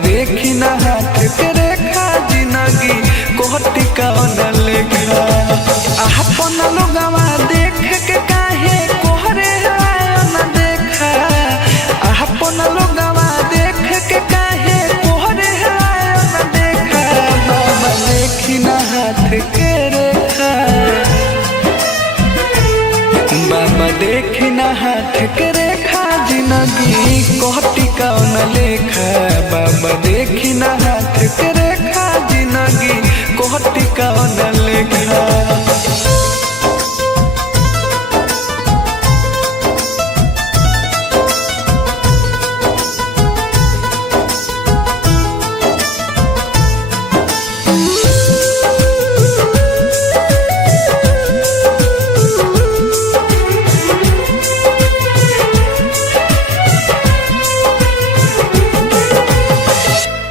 देखी ना हाथ के रेखा जिंदगी कोहटी कौन लेखा। अपन लोगवा देख के काहे कोहरे आयन देखा। अपन लोगवा देख के काहे कोहरे आयन देखा। बाबा देखी ना हाथ के रेखा। बाबा देखी ना हाथ के रेखा जिंदगी कोहटी कौन लेखा। बाबा देखी ना हाथ के रेखा जिंदगी कोहटी कौन लेखा।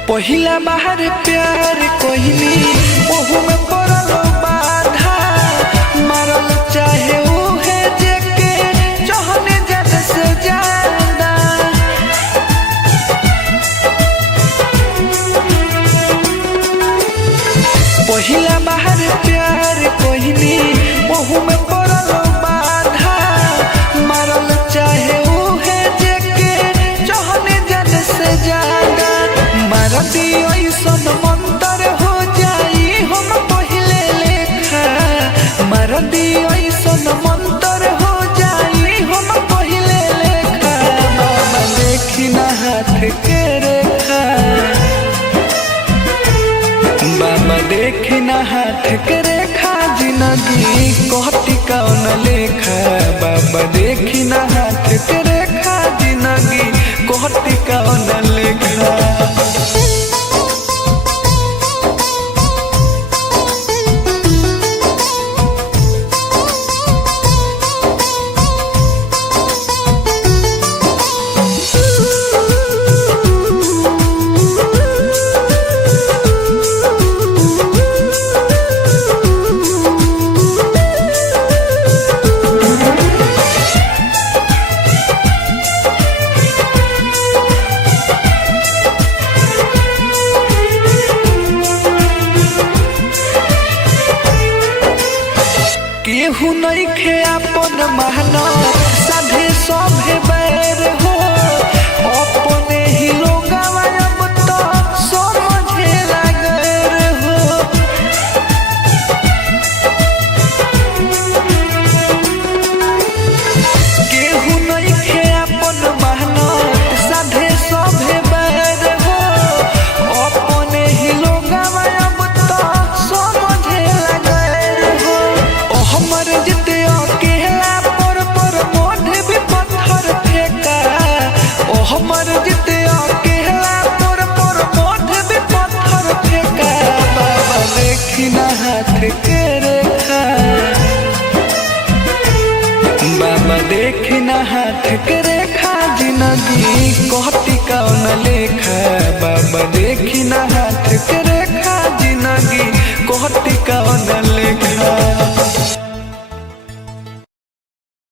पहिला बाहर प्यार कोहिनी ओहू में पड़ल बाधा। मारल चाहे उहे जेके चाहने जन से ज्यादा। पहिला बाहर प्यार कोहिनी ओहू में पड़ल बाधा। मारल चाहे उहे जेके चाहने जन से ज्यादा। मारती ऐसन मंतर हो जाई हम पहिले लेखा। मारती ऐसन मंतर हो जाई हम पहिले लेखा। बाबा देखी ना हाथ के रेखा। बाबा देखी ना हाथ के रेखा जिंदगी कोहटी कौन लेखा। बाबा देखी ना हाथ के रेखा जिंदगी कोहटी कौन लेखा। केहू नइखे अपन महना साधे सभे बैर हो। अपने ही लोगवा अब तो समझे लागल हो। केहू नइखे अपन महना साधे सभे बैर हो। अपने ही लोगवा अब तो समझे लागल हो। हमर जिते अकेला पर मोढ़ भी पत्थर फेंका। ओ हमर जिते अकेला पर मोढ़ भी पत्थर फेंका। बाबा देखी ना हाथ के रेखा। बाबा देखी ना हाथ के रेखा जिंदगी कोहटी कौन लेखा।